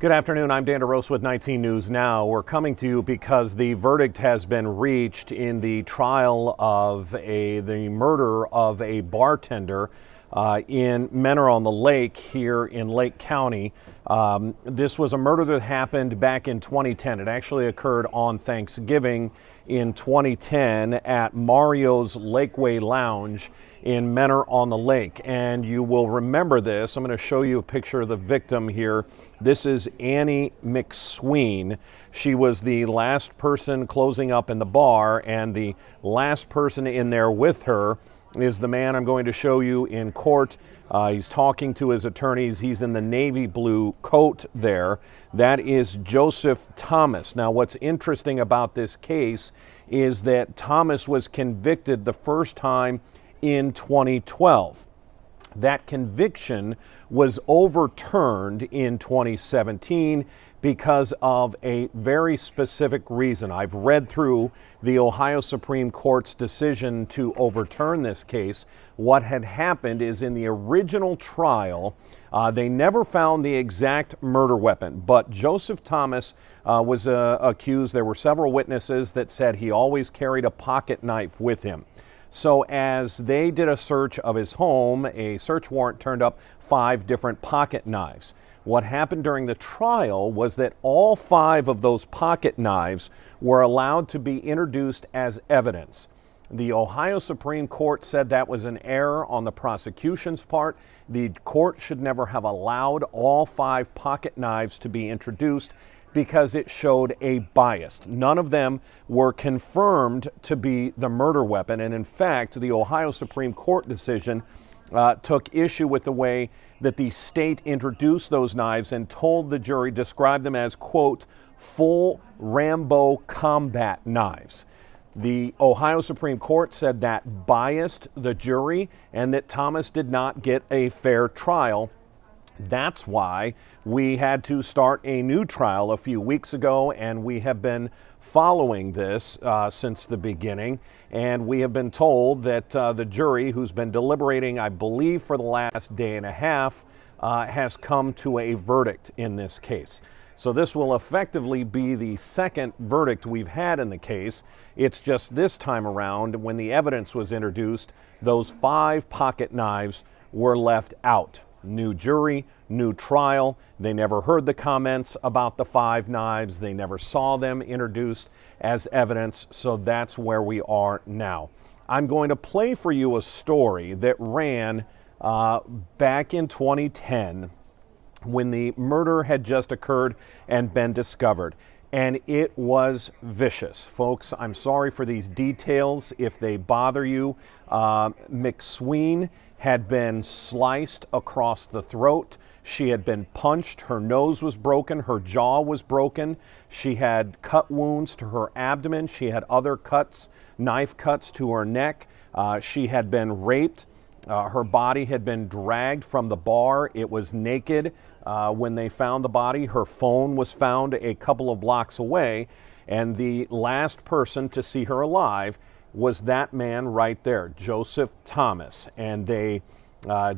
Good afternoon, I'm Dan DeRose with 19 News Now. We're coming to you because the verdict has been reached in the trial of the murder of a bartender in Menor on the Lake here in Lake County. This was a murder that happened back in 2010. It actually occurred on Thanksgiving in 2010 at Mario's Lakeway Lounge in Menor on the Lake. And you will remember this. I'm going to show you a picture of the victim here. This is Annie McSween. She was the last person closing up in the bar, and the last person in there with her is the man I'm going to show you in court. He's talking to his attorneys. He's in the navy blue coat there. That is Joseph Thomas. Now, what's interesting about this case is that Thomas was convicted the first time in 2012. That conviction was overturned in 2017 because of a very specific reason. I've read through the Ohio Supreme Court's decision to overturn this case. What had happened is in the original trial, they never found the exact murder weapon, but Joseph Thomas was accused. There were several witnesses that said he always carried a pocket knife with him. So as they did a search of his home, a search warrant turned up 5 different pocket knives. What happened during the trial was that all 5 of those pocket knives were allowed to be introduced as evidence. The Ohio Supreme Court said that was an error on the prosecution's part. The court should never have allowed all 5 pocket knives to be introduced because it showed a bias. None of them were confirmed to be the murder weapon. And in fact, the Ohio Supreme Court decision took issue with the way that the state introduced those knives and told the jury, described them as, quote, full Rambo combat knives. The Ohio Supreme Court said that biased the jury and that Thomas did not get a fair trial. That's why we had to start a new trial a few weeks ago, and we have been following this since the beginning. And we have been told that the jury, who's been deliberating, I believe, for the last day and a half, has come to a verdict in this case. So this will effectively be the second verdict we've had in the case. It's just this time around, when the evidence was introduced, those 5 pocket knives were left out. New jury, new trial. They never heard the comments about the 5 knives. They never saw them introduced as evidence. So that's where we are now. I'm going to play for you a story that ran back in 2010 when the murder had just occurred and been discovered. And it was vicious. Folks, I'm sorry for these details if they bother you. McSween had been sliced across the throat. She had been punched. Her nose was broken. Her jaw was broken. She had cut wounds to her abdomen. She had other cuts, knife cuts to her neck. She had been raped. Her body had been dragged from the bar. It was naked when they found the body. Her phone was found a couple of blocks away, and the last person to see her alive was that man right there, Joseph Thomas. And they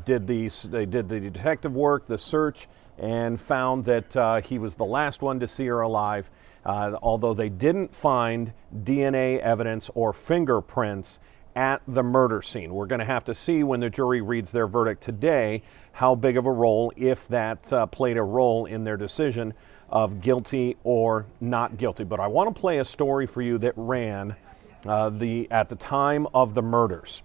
did the detective work, the search, and found that he was the last one to see her alive. Although they didn't find DNA evidence or fingerprints at the murder scene. We're going to have to see when the jury reads their verdict today how big of a role, if that played a role in their decision of guilty or not guilty. But I want to play a story for you that ran at the time of the murders,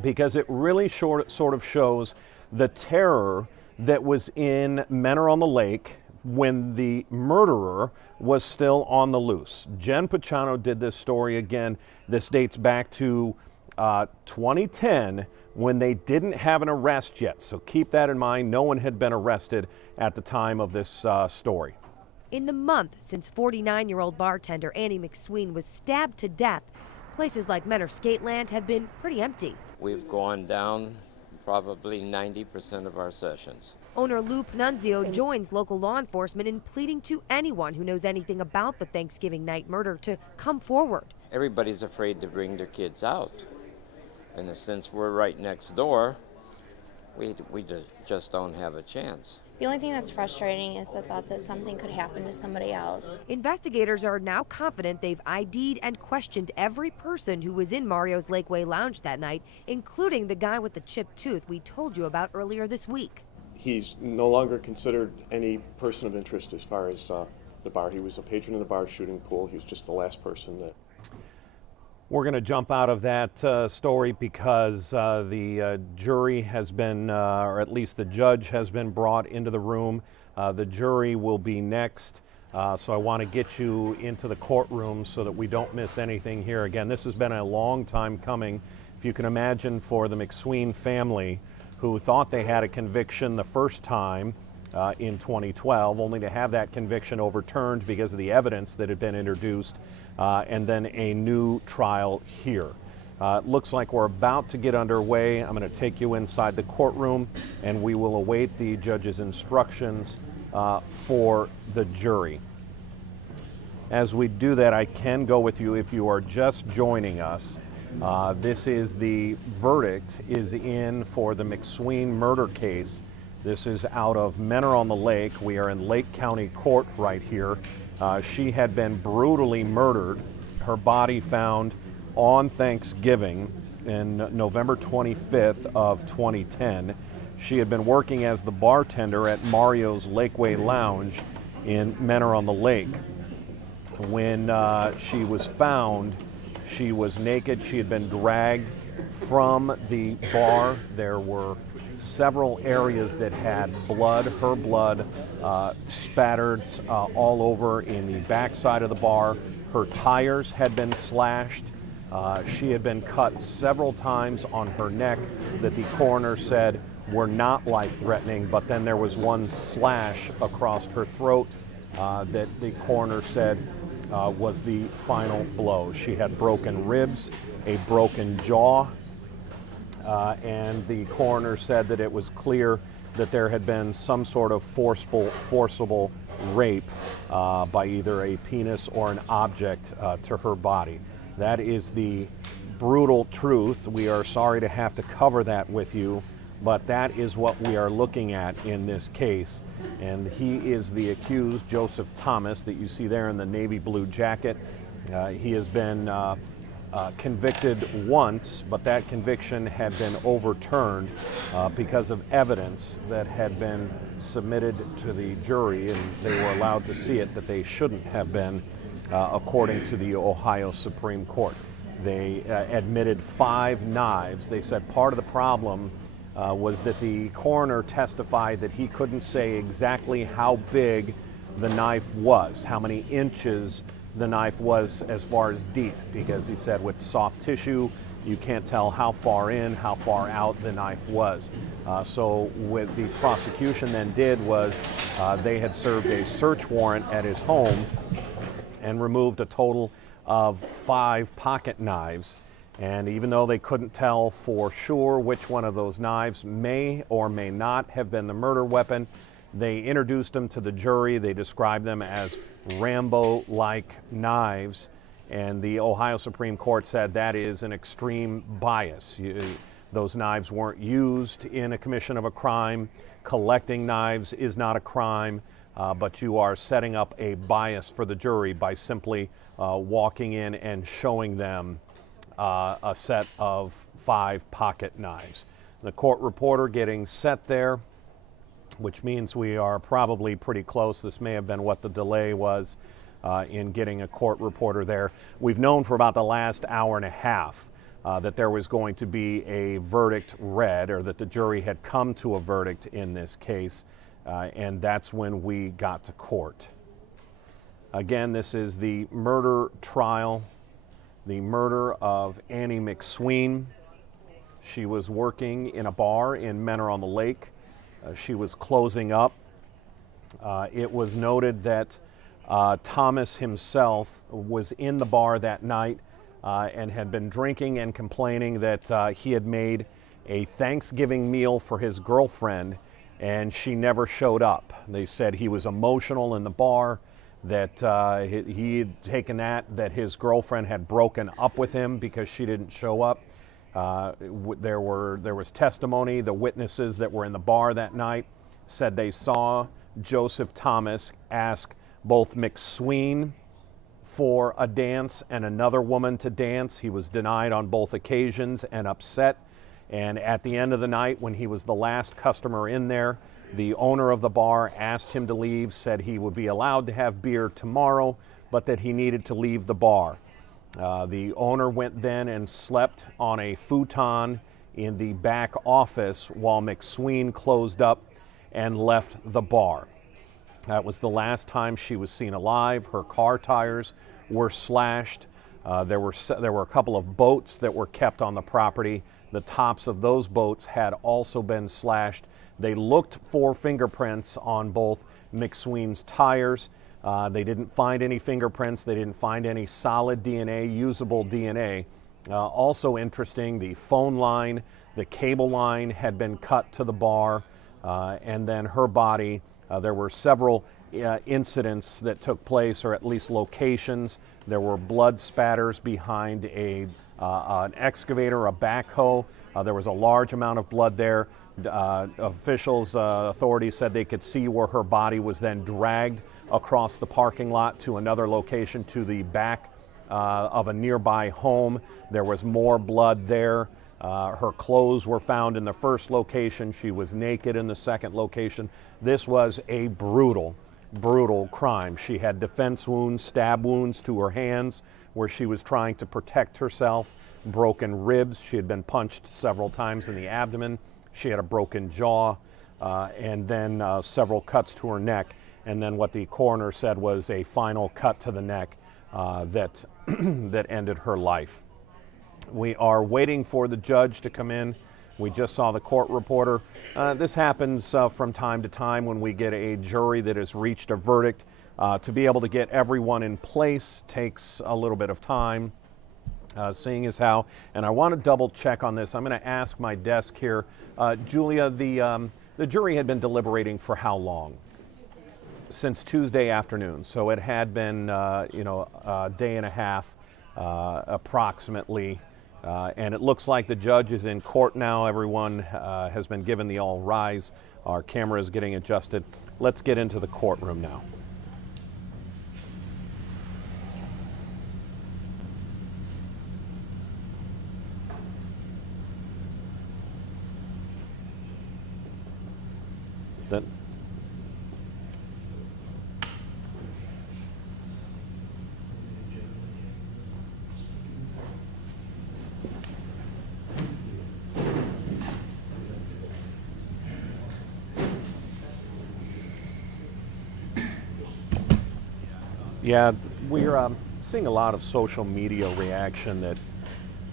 because it really sort of shows the terror that was in Menor on the Lake when the murderer was still on the loose. Jen Pachano did this story again. This dates back to 2010 when they didn't have an arrest yet. So keep that in mind. No one had been arrested at the time of this story. In the month since 49-year-old bartender Annie McSween was stabbed to death, places like Menor Skateland have been pretty empty. We've gone down probably 90% of our sessions. Owner Lou Nunzio joins local law enforcement in pleading to anyone who knows anything about the Thanksgiving night murder to come forward. Everybody's afraid to bring their kids out. And since we're right next door, we just don't have a chance. The only thing that's frustrating is the thought that something could happen to somebody else. Investigators are now confident they've ID'd and questioned every person who was in Mario's Lakeway Lounge that night, including the guy with the chipped tooth we told you about earlier this week. He's no longer considered any person of interest as far as the bar. He was a patron of the bar shooting pool. He was just the last person that... We're going to jump out of that story because the jury has been, or at least the judge has been brought into the room. The jury will be next. So I want to get you into the courtroom so that we don't miss anything here. Again, this has been a long time coming. If you can imagine, for the McSween family, who thought they had a conviction the first time in 2012, only to have that conviction overturned because of the evidence that had been introduced, and then a new trial here. It looks like we're about to get underway. I'm going to take you inside the courtroom, and we will await the judge's instructions for the jury. As we do that, I can go with you if you are just joining us. This is the verdict is in for the McSween murder case. This is out of Menor on the Lake. We are in Lake County Court right here. She had been brutally murdered. Her body found on Thanksgiving in November 25th of 2010. She had been working as the bartender at Mario's Lakeway Lounge in Menor on the Lake. When she was found, she was naked. She had been dragged from the bar. There were several areas that had blood, her blood, spattered all over in the backside of the bar. Her tires had been slashed. She had been cut several times on her neck that the coroner said were not life-threatening, but then there was one slash across her throat that the coroner said was the final blow. She had broken ribs, a broken jaw, and the coroner said that it was clear that there had been some sort of forcible rape by either a penis or an object to her body. That is the brutal truth. We are sorry to have to cover that with you, but that is what we are looking at in this case. And he is the accused, Joseph Thomas, that you see there in the navy blue jacket. He has been convicted once, but that conviction had been overturned because of evidence that had been submitted to the jury, and they were allowed to see it that they shouldn't have been, according to the Ohio Supreme Court. They admitted 5 knives. They said part of the problem was that the coroner testified that he couldn't say exactly how big the knife was, how many inches the knife was as far as deep, because he said with soft tissue, you can't tell how far in, how far out the knife was. So what the prosecution then did was they had served a search warrant at his home and removed a total of 5 pocket knives. And even though they couldn't tell for sure which one of those knives may or may not have been the murder weapon, they introduced them to the jury. They described them as Rambo-like knives. And the Ohio Supreme Court said that is an extreme bias. Those knives weren't used in a commission of a crime. Collecting knives is not a crime, but you are setting up a bias for the jury by simply walking in and showing them a set of 5 pocket knives. The court reporter getting set there, which means we are probably pretty close. This may have been what the delay was in getting a court reporter there. We've known for about the last hour and a half that there was going to be a verdict read, or that the jury had come to a verdict in this case, and that's when we got to court. Again, this is the murder trial, the murder of Annie McSween. She was working in a bar in Menor on the Lake. She was closing up. It was noted that Thomas himself was in the bar that night and had been drinking and complaining that he had made a Thanksgiving meal for his girlfriend and she never showed up. They said he was emotional in the bar, that he had taken that his girlfriend had broken up with him because she didn't show up. There was testimony. The witnesses that were in the bar that night said they saw Joseph Thomas ask both McSween for a dance and another woman to dance. He was denied on both occasions and upset. And at the end of the night, when he was the last customer in there, the owner of the bar asked him to leave, said he would be allowed to have beer tomorrow, but that he needed to leave the bar. The owner went then and slept on a futon in the back office while McSween closed up and left the bar. That was the last time she was seen alive. Her car tires were slashed. There were a couple of boats that were kept on the property. The tops of those boats had also been slashed. They looked for fingerprints on both McSween's tires. They didn't find any fingerprints. They didn't find any solid DNA, usable DNA. Also interesting, the phone line, the cable line had been cut to the bar, and then her body. There were several incidents that took place, or at least locations. There were blood spatters behind an excavator, a backhoe. There was a large amount of blood there. Authorities said they could see where her body was then dragged across the parking lot to another location to the back of a nearby home. There was more blood there. Her clothes were found in the first location. She was naked in the second location. This was a brutal, brutal crime. She had defense wounds, stab wounds to her hands where she was trying to protect herself, broken ribs. She had been punched several times in the abdomen. She had a broken jaw, and then several cuts to her neck. And then what the coroner said was a final cut to the neck that ended her life. We are waiting for the judge to come in. We just saw the court reporter. This happens from time to time when we get a jury that has reached a verdict. To be able to get everyone in place takes a little bit of time, seeing as how. And I want to double check on this. I'm going to ask my desk here. Julia, the jury had been deliberating for how long? Since Tuesday afternoon. So it had been, a day and a half approximately. And it looks like the judge is in court now. Everyone has been given the all rise. Our camera is getting adjusted. Let's get into the courtroom now. Then. Yeah, we're seeing a lot of social media reaction that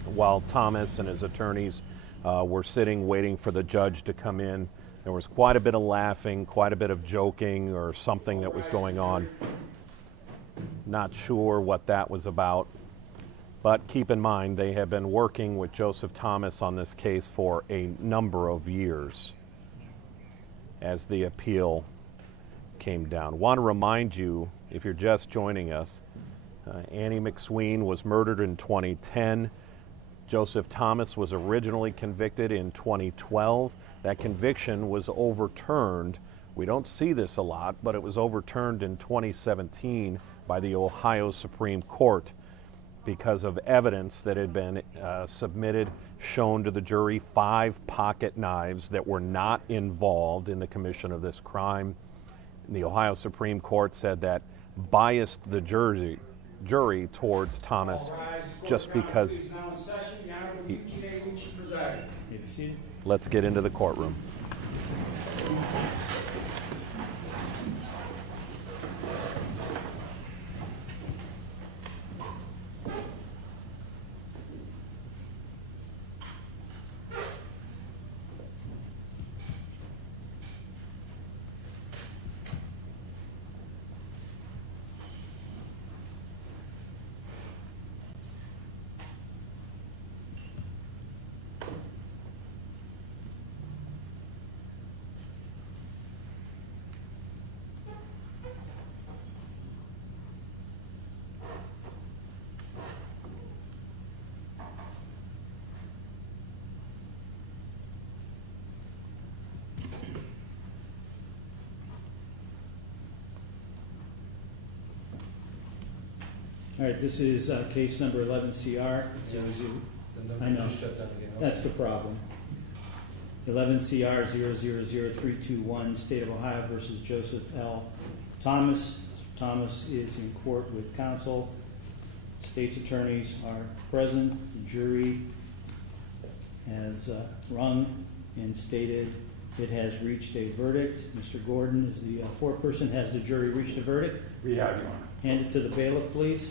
while Thomas and his attorneys were sitting waiting for the judge to come in, there was quite a bit of laughing, quite a bit of joking or something that was going on. Not sure what that was about, but keep in mind they have been working with Joseph Thomas on this case for a number of years as the appeal came down. Want to remind you, if you're just joining us, Annie McSween was murdered in 2010. Joseph Thomas was originally convicted in 2012. That conviction was overturned. We don't see this a lot, but it was overturned in 2017 by the Ohio Supreme Court because of evidence that had been submitted, shown to the jury, 5 pocket knives that were not involved in the commission of this crime. The Ohio Supreme Court said that biased the jury towards Thomas just because Let's get into the courtroom. All right, this is case number 11CR. I know. That's the problem. 11CR 000321, State of Ohio versus Joseph L. Thomas. Thomas is in court with counsel. State's attorneys are present. The jury has rung and stated it has reached a verdict. Mr. Gordon is the foreperson. Has the jury reached a verdict? We have, Your Honor. Hand it to the bailiff, please.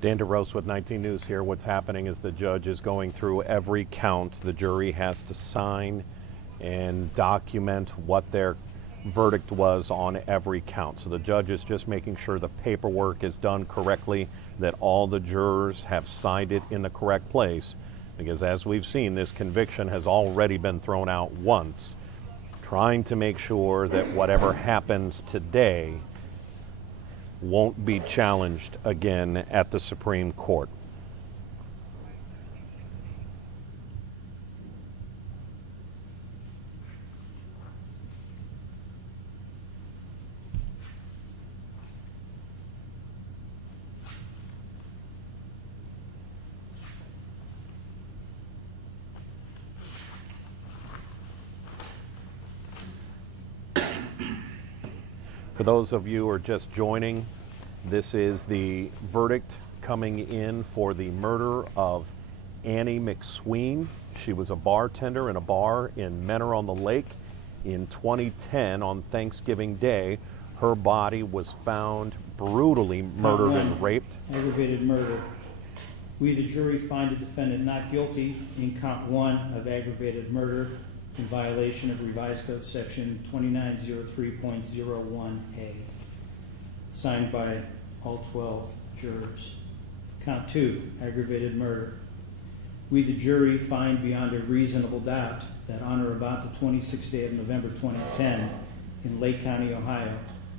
Dan DeRose with 19 News here. What's happening is the judge is going through every count. The jury has to sign and document what their verdict was on every count. So the judge is just making sure the paperwork is done correctly, that all the jurors have signed it in the correct place. Because as we've seen, this conviction has already been thrown out once, trying to make sure that whatever happens today won't be challenged again at the Supreme Court. For those of you who are just joining, this is the verdict coming in for the murder of Annie McSween. She was a bartender in a bar in Mentor-on-the-Lake in 2010 on Thanksgiving Day. Her body was found brutally murdered and raped. Aggravated murder. We, the jury, find the defendant not guilty in count 1 of aggravated murder in violation of Revised Code Section 2903.01A, signed by all 12 jurors. Count 2, aggravated murder. We, the jury, find beyond a reasonable doubt that on or about the 26th day of November 2010 in Lake County, Ohio,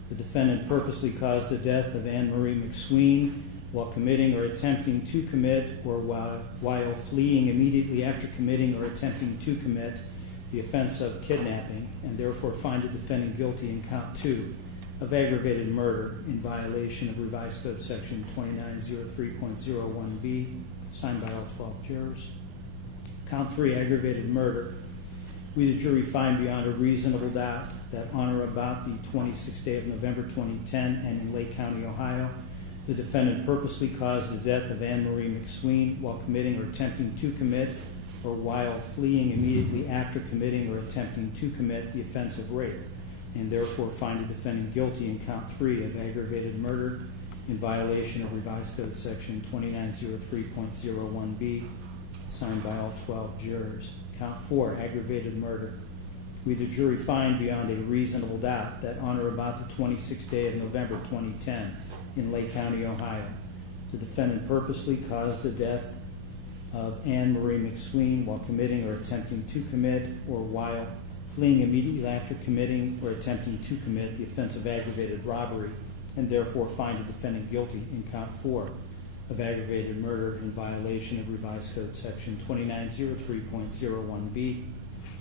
the defendant purposely caused the death of Anne Marie McSween while committing or attempting to commit, or while fleeing immediately after committing or attempting to commit the offense of kidnapping, and therefore find the defendant guilty in count 2 of aggravated murder in violation of Revised Code Section 2903.01B, signed by all 12 jurors. Count 3, aggravated murder. We, the jury, find beyond a reasonable doubt that on or about the 26th day of November 2010 and in Lake County, Ohio, the defendant purposely caused the death of Anne Marie McSween while committing or attempting to commit, or while fleeing immediately after committing or attempting to commit the offense of rape, and therefore find the defendant guilty in count 3 of aggravated murder in violation of Revised Code Section 2903.01B, signed by all 12 jurors. Count 4, aggravated murder. We, the jury, find beyond a reasonable doubt that on or about the 26th day of November 2010 in Lake County, Ohio, the defendant purposely caused the death of Anne Marie McSween while committing or attempting to commit, or while fleeing immediately after committing or attempting to commit the offense of aggravated robbery, and therefore find the defendant guilty in count 4 of aggravated murder in violation of Revised Code Section 2903.01B,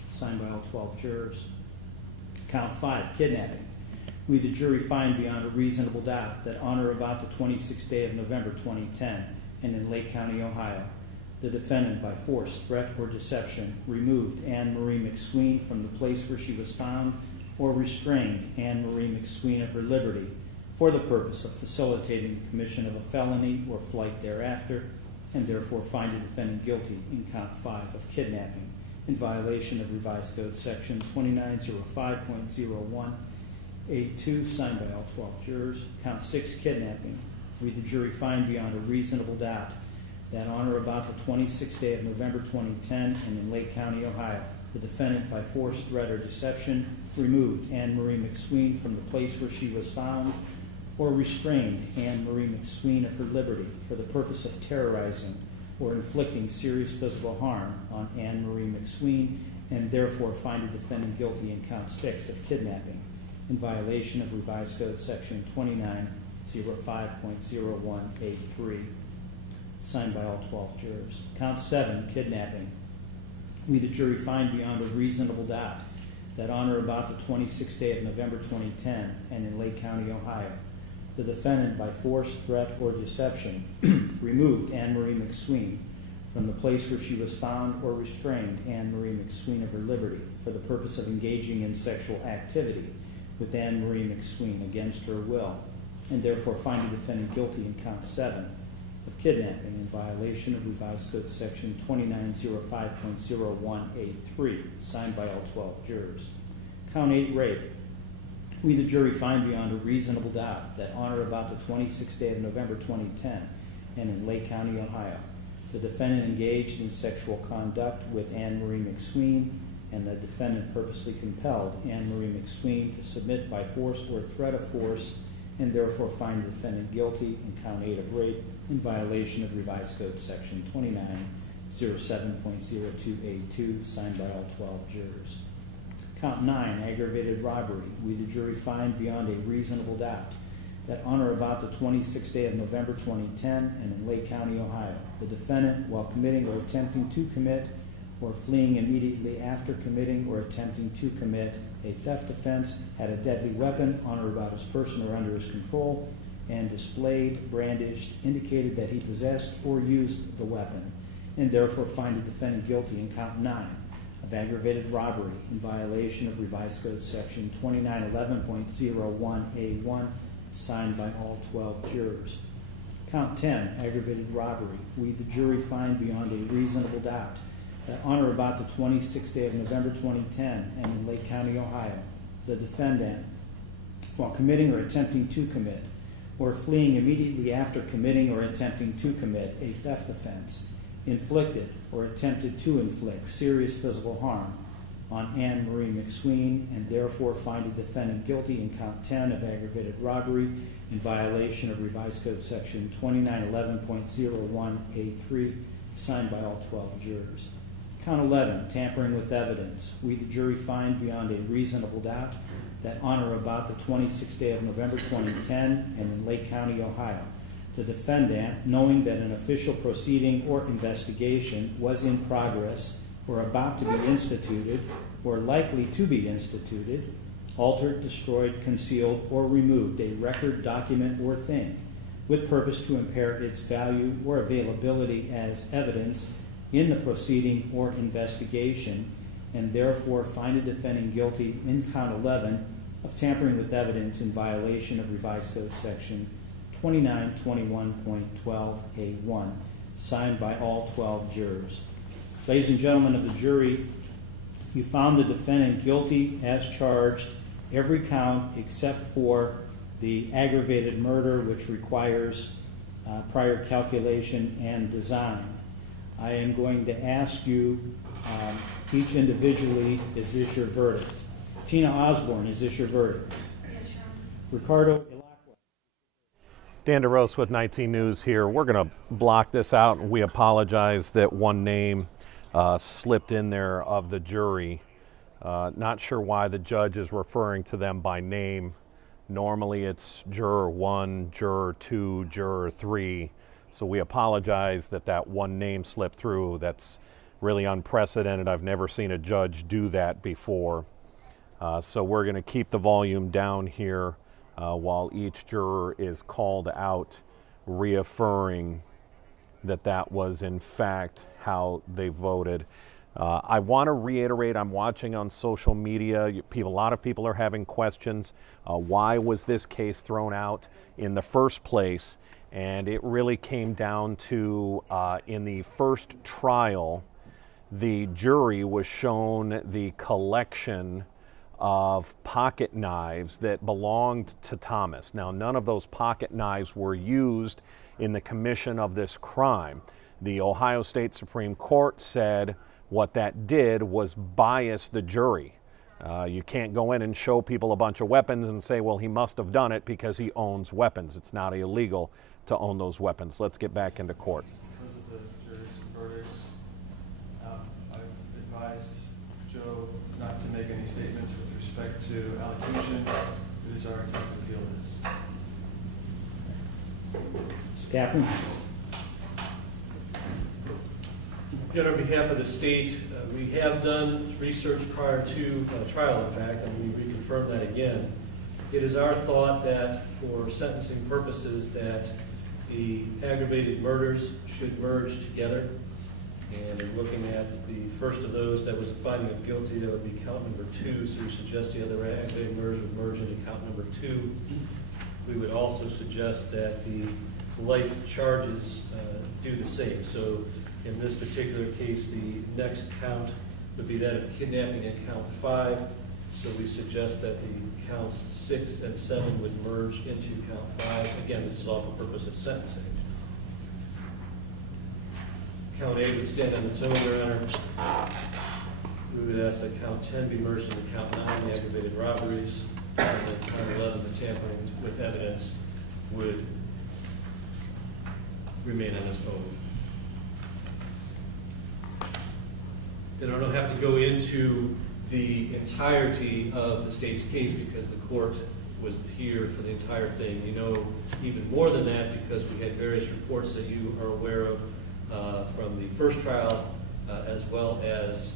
signed by all 12 jurors. Count 5, kidnapping. We, the jury, find beyond a reasonable doubt that on or about the 26th day of November 2010 and in Lake County, Ohio, the defendant by force, threat, or deception removed Anne Marie McSween from the place where she was found or restrained Anne Marie McSween of her liberty for the purpose of facilitating the commission of a felony or flight thereafter, and therefore find the defendant guilty in count 5 of kidnapping in violation of Revised Code Section 2905.01A2, signed by all 12 jurors. Count 6, kidnapping. We, the jury, find beyond a reasonable doubt that on or about the 26th day of November 2010 and in Lake County, Ohio, the defendant by force, threat, or deception removed Anne Marie McSween from the place where she was found or restrained Anne Marie McSween of her liberty for the purpose of terrorizing or inflicting serious physical harm on Anne Marie McSween, and therefore find the defendant guilty in count 6 of kidnapping in violation of Revised Code Section 2905.01A3, signed by all 12 jurors. Count 7, kidnapping. We, the jury, find beyond a reasonable doubt that on or about the 26th day of November 2010 and in Lake County, Ohio, the defendant by force, threat, or deception removed Anne Marie McSween from the place where she was found or restrained Anne Marie McSween of her liberty for the purpose of engaging in sexual activity with Anne Marie McSween against her will, and therefore find the defendant guilty in count 7 of kidnapping in violation of Revised Code Section 2905.01A3, signed by all 12 jurors. Count 8, rape. We, the jury, find beyond a reasonable doubt that on or about the 26th day of November 2010 and in Lake County, Ohio, the defendant engaged in sexual conduct with Anne Marie McSween, and the defendant purposely compelled Anne Marie McSween to submit by force or threat of force, and therefore find the defendant guilty in count 8 of rape in violation of Revised Code Section 2907.02A2, signed by all 12 jurors. Count 9, aggravated robbery. We, the jury, find beyond a reasonable doubt that on or about the 26th day of November 2010 and in Lake County, Ohio, the defendant, while committing or attempting to commit or fleeing immediately after committing or attempting to commit a theft offense, had a deadly weapon on or about his person or under his control, and displayed, brandished, indicated that he possessed or used the weapon, and therefore find the defendant guilty in count 9 of aggravated robbery in violation of Revised Code Section 2911.01A1, signed by all 12 jurors. Count 10, aggravated robbery. We, the jury, find beyond a reasonable doubt that on or about the 26th day of November 2010 and in Lake County, Ohio, the defendant, while committing or attempting to commit or fleeing immediately after committing or attempting to commit a theft offense, inflicted or attempted to inflict serious physical harm on Anne Marie McSween, and therefore find the defendant guilty in count 10 of aggravated robbery in violation of Revised Code Section 2911.01A3, signed by all 12 jurors. Count 11, tampering with evidence. We, the jury, find beyond a reasonable doubt that on or about the 26th day of November 2010 and in Lake County, Ohio, the defendant, knowing that an official proceeding or investigation was in progress or about to be instituted or likely to be instituted, altered, destroyed, concealed, or removed a record, document, or thing with purpose to impair its value or availability as evidence in the proceeding or investigation, and therefore find a defendant guilty in count 11 of tampering with evidence in violation of Revised Code Section 2921.12A1, signed by all 12 jurors. Ladies and gentlemen of the jury, you found the defendant guilty as charged, every count except for the aggravated murder, which requires prior calculation and design. I am going to ask you each individually, is this your verdict? Tina Osborne, is this your verdict? Yes, Your Honor. Ricardo Ilacqua. Dan DeRose with 19 News here. We're going to block this out, and we apologize that one name slipped in there of the jury. Not sure why the judge is referring to them by name. Normally it's Juror 1, Juror 2, Juror 3. So we apologize that that one name slipped through. That's really unprecedented. I've never seen a judge do that before. So we're going to keep the volume down here while each juror is called out, reaffirming that that was in fact how they voted. I want to reiterate, I'm watching on social media, a lot of people are having questions. Why was this case thrown out in the first place? And it really came down to, in the first trial, the jury was shown the collection of pocket knives that belonged to Thomas. Now, none of those pocket knives were used in the commission of this crime. The Ohio State Supreme Court said what that did was bias the jury. You can't go in and show people a bunch of weapons and say, well, he must have done it because he owns weapons. It's not illegal to own those weapons. Let's get back into court. Because of the jury's verdicts, I've advised Joe not to make any statements with respect to allocution. It is our intent to appeal this. Captain? Again, on behalf of the state, we have done research prior to trial, in fact, and we reconfirm that again. It is our thought that for sentencing purposes that the aggravated murders should merge together. And in looking at the first of those, that was a finding of guilty, that would be count number 2. So we suggest the other aggravated murders would merge into count number 2. We would also suggest that the life charges do the same. So in this particular case, the next count would be that of kidnapping at count 5. So we suggest that the counts 6 and 7 would merge into count 5. Again, this is all for purpose of sentencing. Count 8 would stand on its own, Your Honor. We would ask that count 10 be merged into count 9, the aggravated robberies. And then count 11, the tampering with evidence, would remain on its own. Then I don't have to go into the entirety of the state's case because the court was here for the entire thing. You know even more than that because we had various reports that you are aware of from the first trial as well as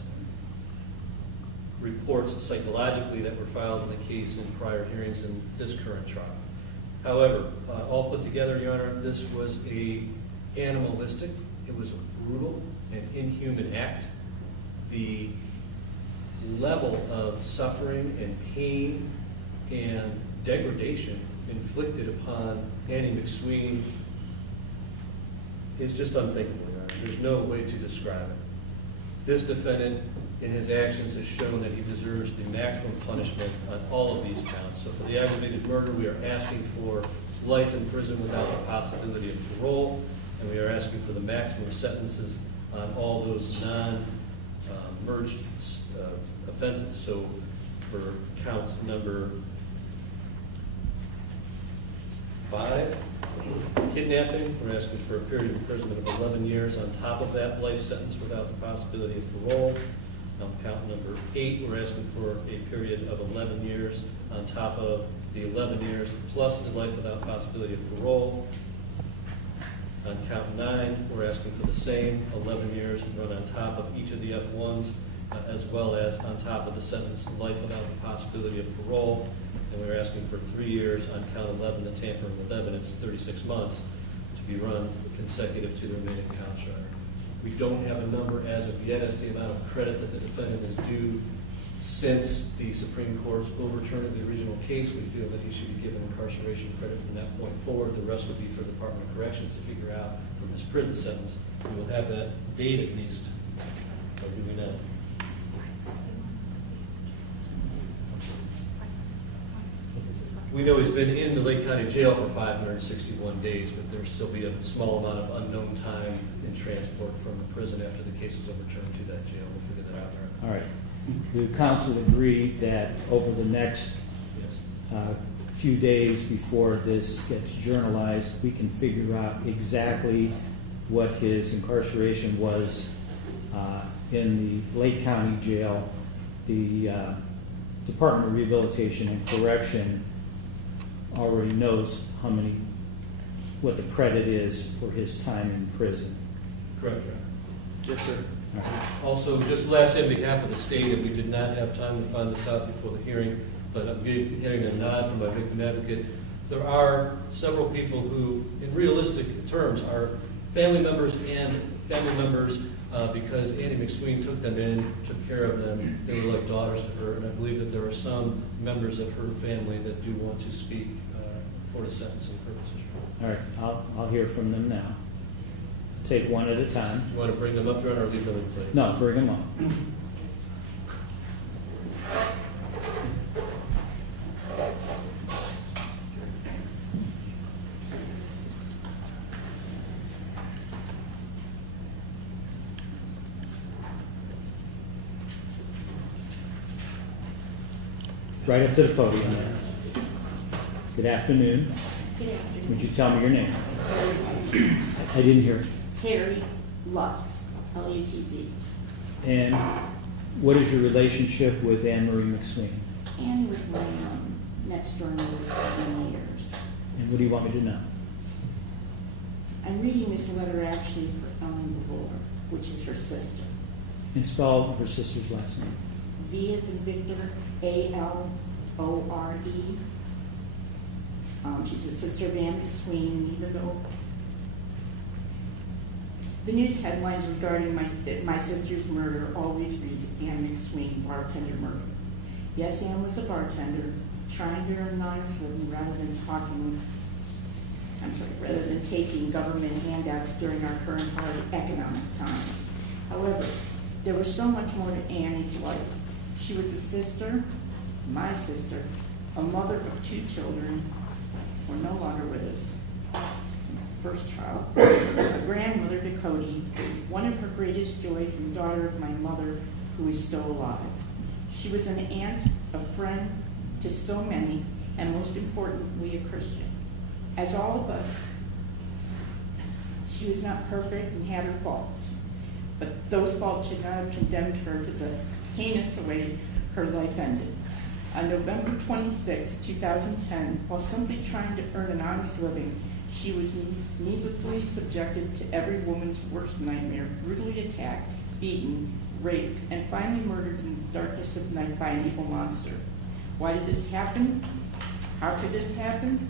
reports psychologically that were filed in the case in prior hearings in this current trial. However, all put together, Your Honor, this was animalistic, it was a brutal and inhuman act. The level of suffering and pain and degradation inflicted upon Annie McSween is just unthinkable, Your Honor. There's no way to describe it. This defendant, in his actions, has shown that he deserves the maximum punishment on all of these counts. So for the aggravated murder, we are asking for life in prison without the possibility of parole, and we are asking for the maximum sentences on all those non-merged offenses. So for count number 5, kidnapping, we're asking for a period of imprisonment of 11 years on top of that life sentence without the possibility of parole. Count number 8, we're asking for a period of 11 years on top of the 11 years plus the life without possibility of parole. On count 9, we're asking for the same 11 years run on top of each of the F1s, as well as on top of the sentence life without the possibility of parole. And we're asking for 3 years on count 11, the tampering with evidence, 36 months, to be run consecutive to the remaining counts. We don't have a number as of yet as to the amount of credit that the defendant is due since the Supreme Court's overturn of the original case. We feel that he should be given incarceration credit from that point forward. The rest would be for the Department of Corrections to figure out from his prison sentence. We will have that date at least. Or do we know? We know he's been in the Lake County Jail for 561 days, but there'll still be a small amount of unknown time in transport from the prison after the case is overturned to that jail. We'll figure that out there. All right. The council agreed that over the next few days before this gets journalized, we can figure out exactly what his incarceration was in the Lake County Jail. The Department of Rehabilitation and Correction already knows what the credit is for his time in prison. Correct, Your Honor. Yes, sir. All right. Also, just lastly, on behalf of the state, and we did not have time to find this out before the hearing, but I'm getting a nod from my victim advocate. There are several people who, in realistic terms, are family members and family members because Annie McSween took them in, took care of them. They were like daughters to her, and I believe that there are some members of her family that do want to speak for the sentencing purposes. All right, I'll hear from them now. Take one at a time. You want to bring them up, Your Honor, or leave them in place? No, bring them up. Right up to the podium there. Good afternoon. Good afternoon. Would you tell me your name? I didn't hear. Terry Lutz, L-U-T-Z. And what is your relationship with Anne Marie McSween? Annie was my next door neighbor for many years. And what do you want me to know? I'm reading this letter actually for Ellen Valor, which is her sister. And spell her sister's last name. V as in Victor, A-L-O-R-E. She's a sister of Anne McSween, even though the news headlines regarding my sister's murder always reads Anne McSween, bartender murder. Yes, Anne was a bartender, trying to earn an honest living rather than taking government handouts during our current hard economic times. However, there was so much more to Annie's life. She was a sister, my sister, a mother of 2 children, who are no longer with us since the first trial, a grandmother to Cody, one of her greatest joys and daughter of my mother, who is still alive. She was an aunt, a friend to so many, and most importantly, a Christian. As all of us, she was not perfect and had her faults, but those faults should not have condemned her to the heinous way her life ended. On November 26, 2010, while simply trying to earn an honest living, she was needlessly subjected to every woman's worst nightmare, brutally attacked, beaten, raped, and finally murdered in the darkness of night by an evil monster. Why did this happen? How could this happen?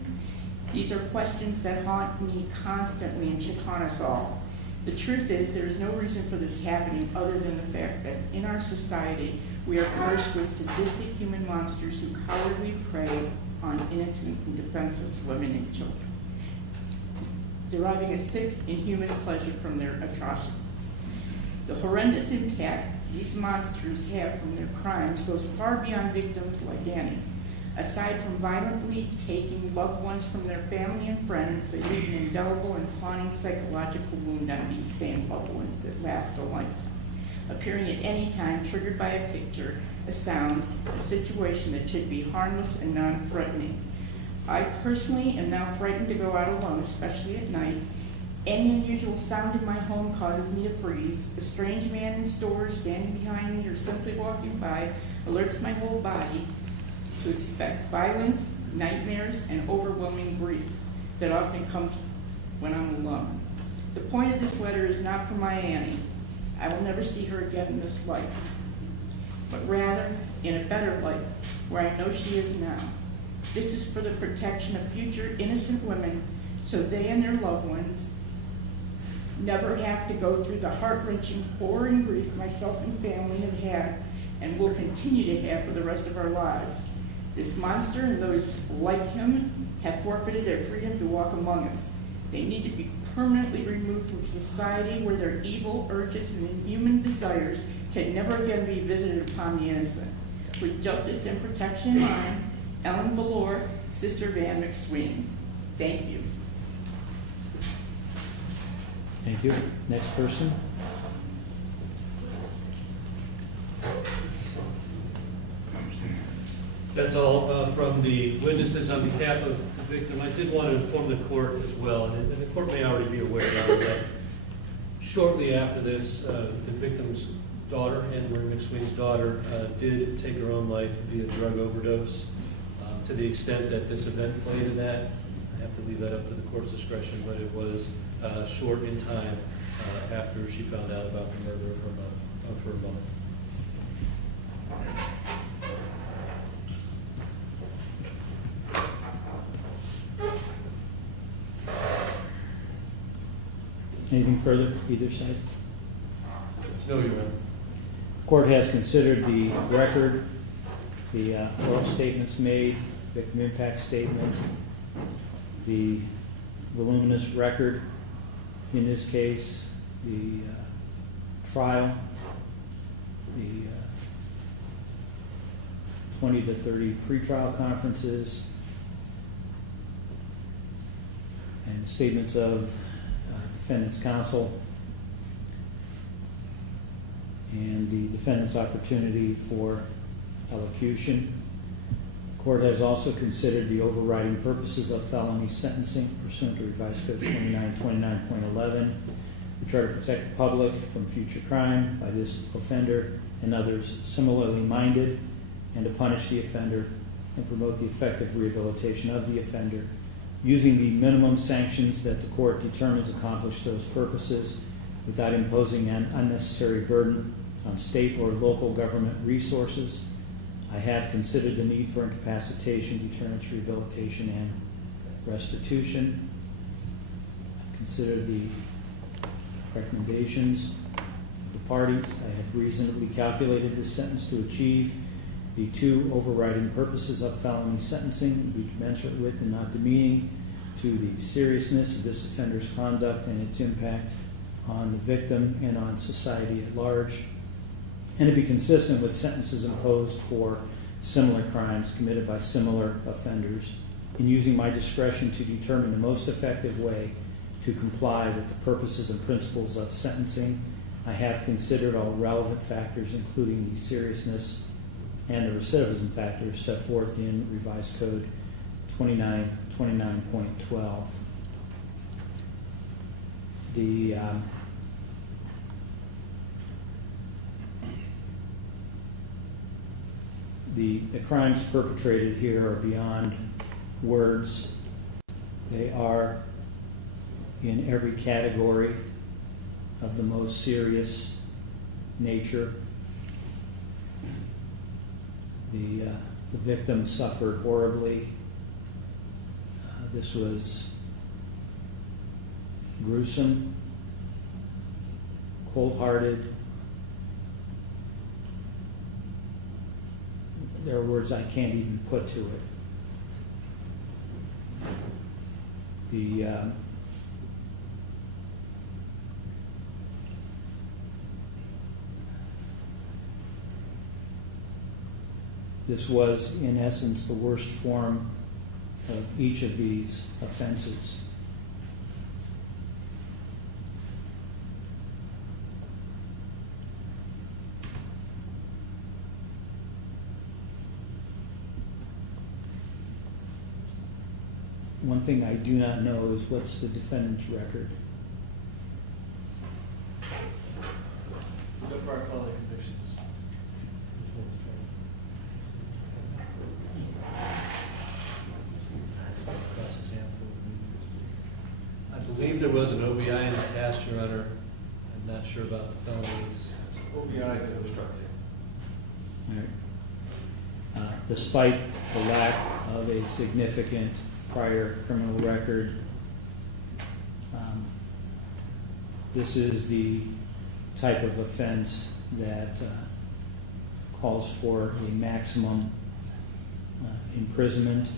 These are questions that haunt me constantly and should haunt us all. The truth is, there is no reason for this happening other than the fact that in our society, we are cursed with sadistic human monsters who cowardly prey on innocent and defenseless women and children, deriving a sick, inhuman pleasure from their atrocities. The horrendous impact these monsters have from their crimes goes far beyond victims like Annie. Aside from violently taking loved ones from their family and friends, they leave an indelible and haunting psychological wound on these same loved ones that last a lifetime, appearing at any time, triggered by a picture, a sound, a situation that should be harmless and non-threatening. I personally am now frightened to go out alone, especially at night. Any unusual sound in my home causes me to freeze. A strange man in stores standing behind me or simply walking by alerts my whole body to expect violence, nightmares, and overwhelming grief that often comes when I'm alone. The point of this letter is not for my Annie. I will never see her again in this life, but rather in a better life where I know she is now. This is for the protection of future innocent women so they and their loved ones never have to go through the heart-wrenching horror and grief myself and family have had and will continue to have for the rest of our lives. This monster and those like him have forfeited their freedom to walk among us. They need to be permanently removed from society where their evil urges and inhuman desires can never again be visited upon the innocent. With justice and protection in mind, Ellen Valor, sister of Anne McSween. Thank you. Thank you. Next person. That's all from the witnesses on behalf of the victim. I did want to inform the court as well, and the court may already be aware of that. Shortly after this, the victim's daughter, Anne Marie McSween's daughter, did take her own life via drug overdose. To the extent that this event played in that, I have to leave that up to the court's discretion, but it was short in time after she found out about the murder of her mother. Anything further, either side? No, Your Honor. The court has considered the record, the oral statements made, victim impact statement, the voluminous record, in this case, the trial, the 20 to 30 pretrial conferences, and statements of defendant's counsel, and the defendant's opportunity for elocution. The court has also considered the overriding purposes of felony sentencing pursuant to Revised Code 2929.11, which are to protect the public from future crime by this offender and others similarly minded, and to punish the offender and promote the effective rehabilitation of the offender, using the minimum sanctions that the court determines accomplish those purposes without imposing an unnecessary burden on state or local government resources. I have considered the need for incapacitation, deterrence, rehabilitation, and restitution. I've considered the recommendations of the parties. I have reasonably calculated this sentence to achieve the two overriding purposes of felony sentencing, be commensurate with and not demeaning to the seriousness of this offender's conduct and its impact on the victim and on society at large, and to be consistent with sentences imposed for similar crimes committed by similar offenders, in using my discretion to determine the most effective way to comply with the purposes and principles of sentencing. I have considered all relevant factors, including the seriousness and the recidivism factors set forth in Revised Code 2929.12. The crimes perpetrated here are beyond words. They are in every category of the most serious nature. The victim suffered horribly. This was gruesome, cold-hearted. There are words I can't even put to it. This was, in essence, the worst form of each of these offenses. One thing I do not know is what's the defendant's record. No prior felony convictions. I believe there was an OBI in the past, Your Honor. I'm not sure about the felonies. OBI to obstructing. All right. Despite the lack of a significant prior criminal record, this is the type of offense that calls for a maximum imprisonment.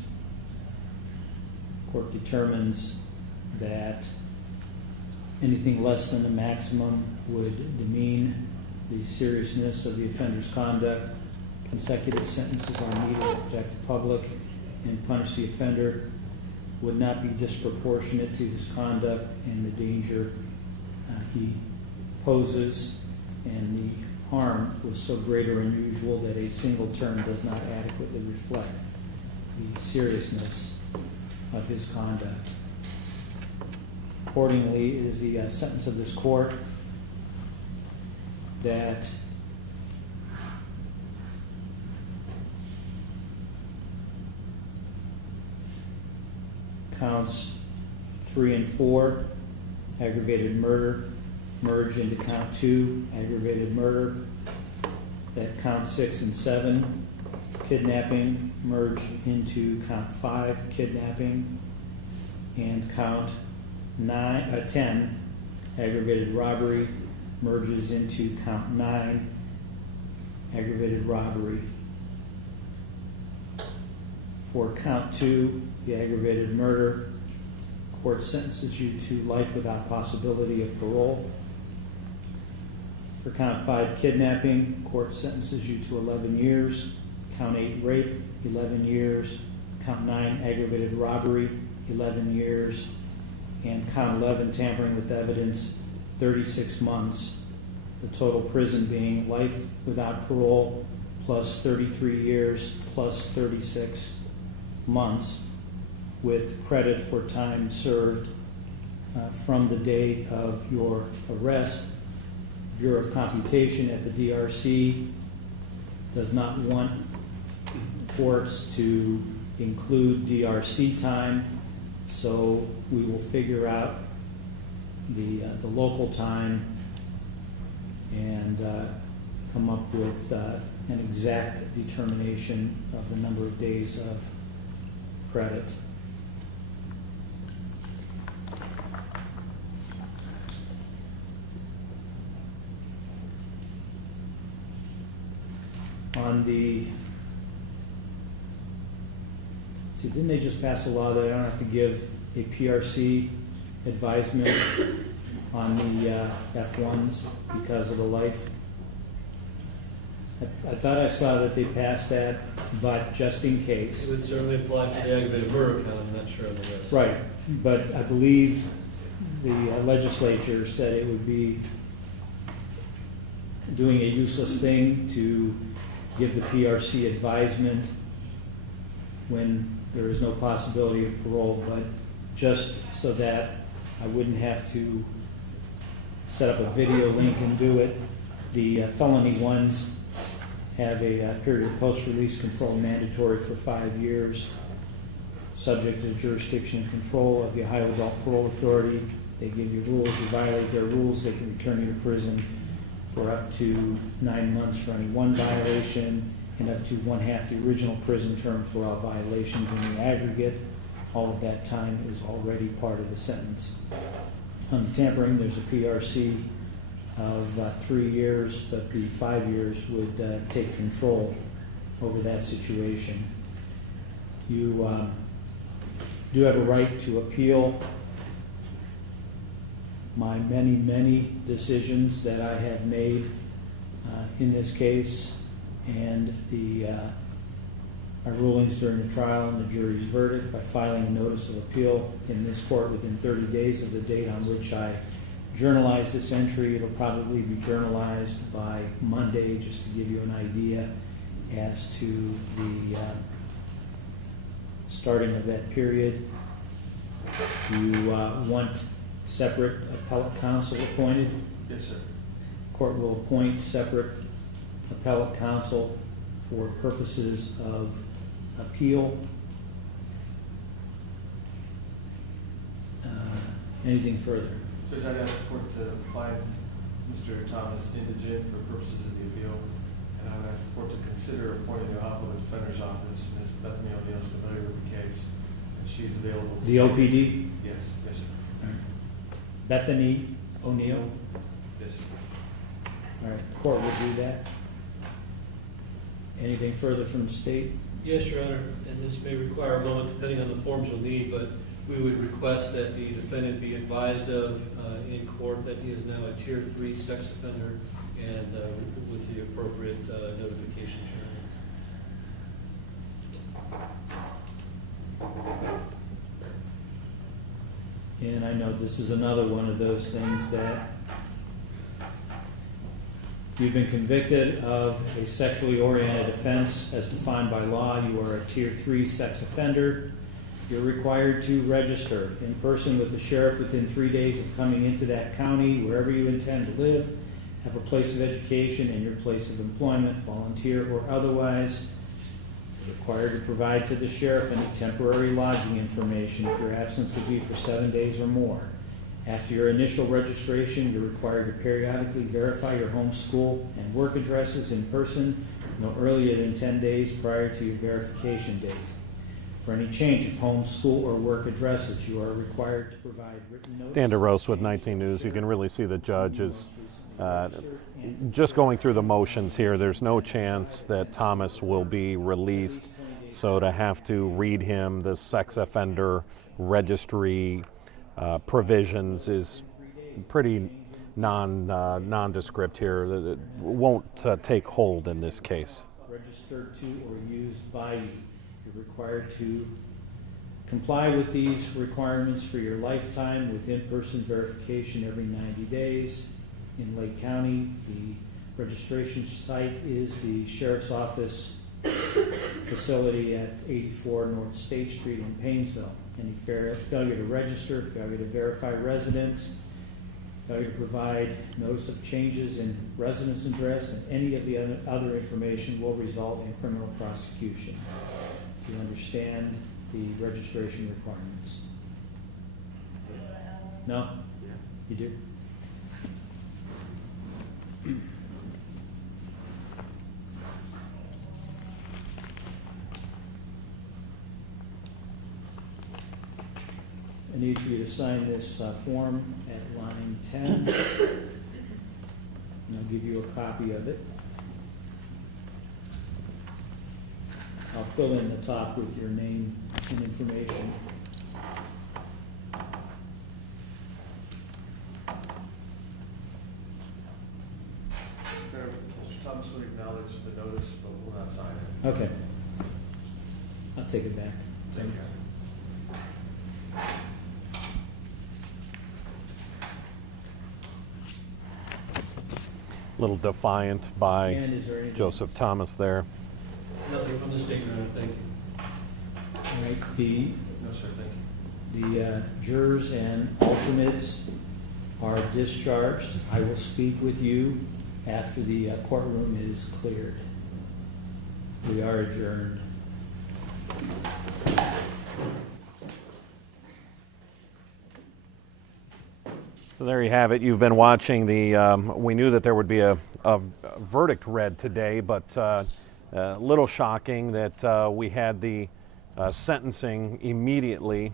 The court determines that anything less than the maximum would demean the seriousness of the offender's conduct. Consecutive sentences are needed to protect the public and punish the offender, would not be disproportionate to his conduct and the danger he poses, and the harm was so great or unusual that a single term does not adequately reflect the seriousness of his conduct. Accordingly, it is the sentence of this court that counts 3 and 4, aggravated murder, merge into count 2, aggravated murder. That count 6 and 7, kidnapping, merge into count 5, kidnapping, and count 10, aggravated robbery, merges into count 9, aggravated robbery. For count 2, the aggravated murder, court sentences you to life without possibility of parole. For count 5, kidnapping, court sentences you to 11 years. Count 8, rape, 11 years. Count 9, aggravated robbery, 11 years. And count 11, tampering with evidence, 36 months. The total prison being life without parole plus 33 years plus 36 months with credit for time served from the day of your arrest. Bureau of Computation at the DRC does not want courts to include DRC time, so we will figure out the local time and come up with an exact determination of the number of days of credit. On the, see, didn't they just pass a law that I don't have to give a PRC advisement on the F1s because of the life? I thought I saw that they passed that, but just in case. It would certainly apply to the aggravated murder count, I'm not sure on the rest. Right, but I believe the legislature said it would be doing a useless thing to give the PRC advisement when there is no possibility of parole, but just so that I wouldn't have to set up a video link and do it. The felony ones have a period of post-release control mandatory for 5 years, subject to the jurisdiction and control of the Ohio Adult Parole Authority. They give you rules. You violate their rules, they can return you to prison for up to 9 months for any one violation and up to 1/2 the original prison term for all violations in the aggregate. All of that time is already part of the sentence. On tampering, there's a PRC of 3 years, but the 5 years would take control over that situation. You do have a right to appeal my many decisions that I have made in this case and my rulings during the trial and the jury's verdict by filing a notice of appeal in this court within 30 days of the date on which I journalize this entry. It'll probably be journalized by Monday, just to give you an idea as to the starting of that period. You want separate appellate counsel appointed? Yes, sir. Court will appoint separate appellate counsel for purposes of appeal. Anything further? Judge, I'd ask the court to find Mr. Thomas indigent for purposes of the appeal, and I would ask the court to consider appointing the Ohio Defender's Office. Ms. Bethany O'Neill is familiar with the case, and she's available. The OPD? Yes, yes, sir. All right. Bethany O'Neill? Yes, sir. All right, the court will do that. Anything further from the state? Yes, Your Honor, and this may require a moment depending on the forms you'll need, but we would request that the defendant be advised of in court that he is now a Tier 3 sex offender and with the appropriate notification channels. And I know this is another one of those things that you've been convicted of a sexually oriented offense as defined by law. You are a Tier 3 sex offender. You're required to register in person with the sheriff within 3 days of coming into that county, wherever you intend to live, have a place of education and your place of employment, volunteer or otherwise. You're required to provide to the sheriff any temporary lodging information if your absence would be for 7 days or more. After your initial registration, you're required to periodically verify your home, school, and work addresses in person no earlier than 10 days prior to your verification date. For any change of home, school, or work addresses, you are required to provide written notice. Dan DeRose with 19 News. You can really see the judge is just going through the motions here, there's no chance that Thomas will be released. So to have to read him the sex offender registry provisions is pretty nondescript here. It won't take hold in this case. Registered to or used by you. You're required to comply with these requirements for your lifetime with in-person verification every 90 days. In Lake County, the registration site is the Sheriff's Office facility at 84 North State Street in Paynesville. Any failure to register, failure to verify residence, failure to provide notice of changes in residence address, and any of the other information will result in criminal prosecution. Do you understand the registration requirements? No? You do? I need for you to sign this form at line 10, and I'll give you a copy of it. I'll fill in the top with your name and information. Mr. Thomas will acknowledge the notice, but will not sign it. Okay. I'll take it back. Thank you. A little defiant by And is there anything Joseph Thomas there. Nothing from the state, Your Honor, thank you. All right, No, sir, thank you. the jurors and alternates are discharged. I will speak with you after the courtroom is cleared. We are adjourned. So there you have it. You've been watching the, we knew that there would be a verdict read today, but a little shocking that we had the sentencing immediately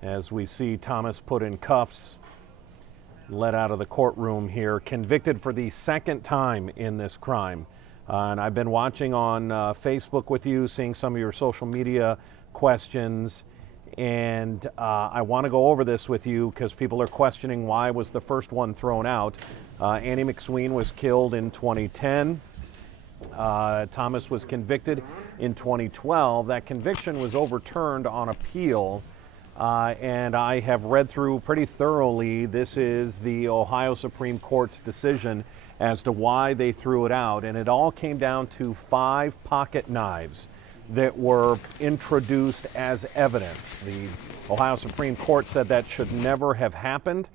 as we see Thomas put in cuffs, let out of the courtroom here, convicted for the second time in this crime. And I've been watching on Facebook with you, seeing some of your social media questions. And I want to go over this with you because people are questioning why was the first one thrown out. Annie McSween was killed in 2010. Thomas was convicted in 2012. That conviction was overturned on appeal. And I have read through pretty thoroughly. This is the Ohio Supreme Court's decision as to why they threw it out. And it all came down to 5 pocket knives that were introduced as evidence. The Ohio Supreme Court said that should never have happened.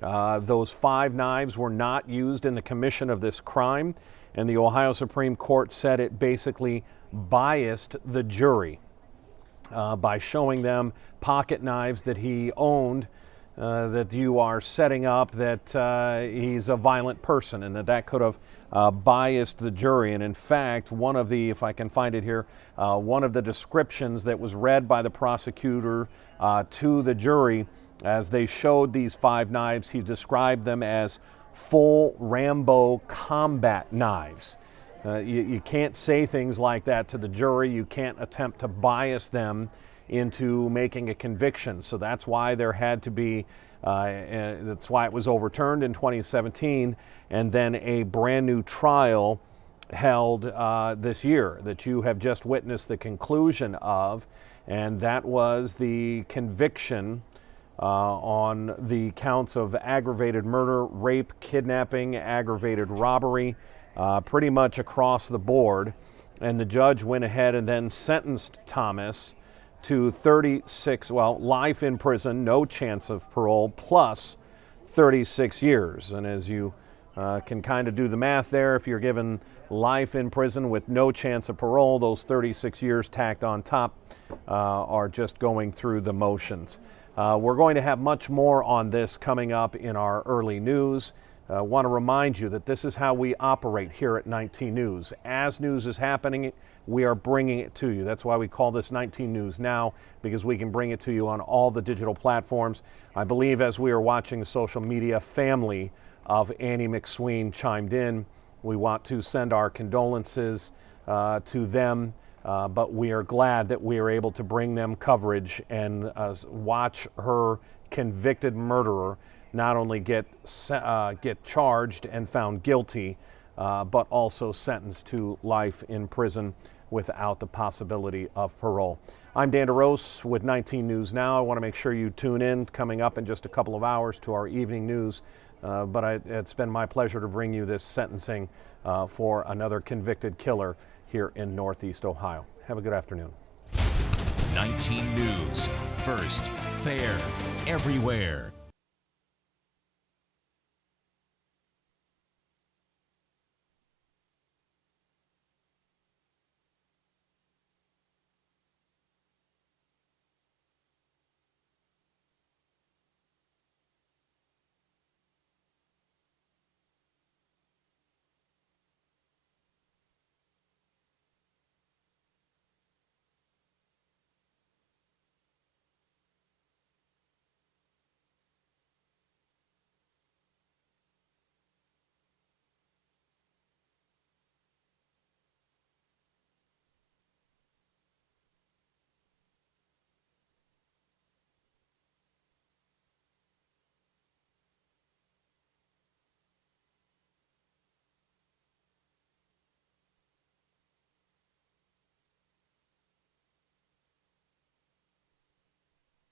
Those 5 knives were not used in the commission of this crime, and the Ohio Supreme Court said it basically biased the jury by showing them pocket knives that he owned, that you are setting up that he's a violent person, and that could have biased the jury. And in fact, one of the, if I can find it here, one of the descriptions that was read by the prosecutor to the jury as they showed these 5 knives, he described them as full Rambo combat knives. You can't say things like that to the jury. You can't attempt to bias them into making a conviction. So that's why there had to be, that's why it was overturned in 2017, and then a brand new trial held this year that you have just witnessed the conclusion of, and that was the conviction on the counts of aggravated murder, rape, kidnapping, aggravated robbery, pretty much across the board. And the judge went ahead and then sentenced Thomas to 36, well, life in prison, no chance of parole, plus 36 years. And as you can kind of do the math there, if you're given life in prison with no chance of parole, those 36 years tacked on top are just going through the motions. We're going to have much more on this coming up in our early news. I want to remind you that this is how we operate here at 19 News. As news is happening, we are bringing it to you. That's why we call this 19 News Now, because we can bring it to you on all the digital platforms. I believe as we are watching the social media family of Annie McSween chimed in. We want to send our condolences to them, but we are glad that we are able to bring them coverage and watch her convicted murderer not only get charged and found guilty, but also sentenced to life in prison without the possibility of parole. I'm Dan DeRose with 19 News Now. I want to make sure you tune in coming up in just a couple of hours to our evening news. But it's been my pleasure to bring you this sentencing for another convicted killer here in Northeast Ohio. Have a good afternoon. 19 News. First, fair, everywhere.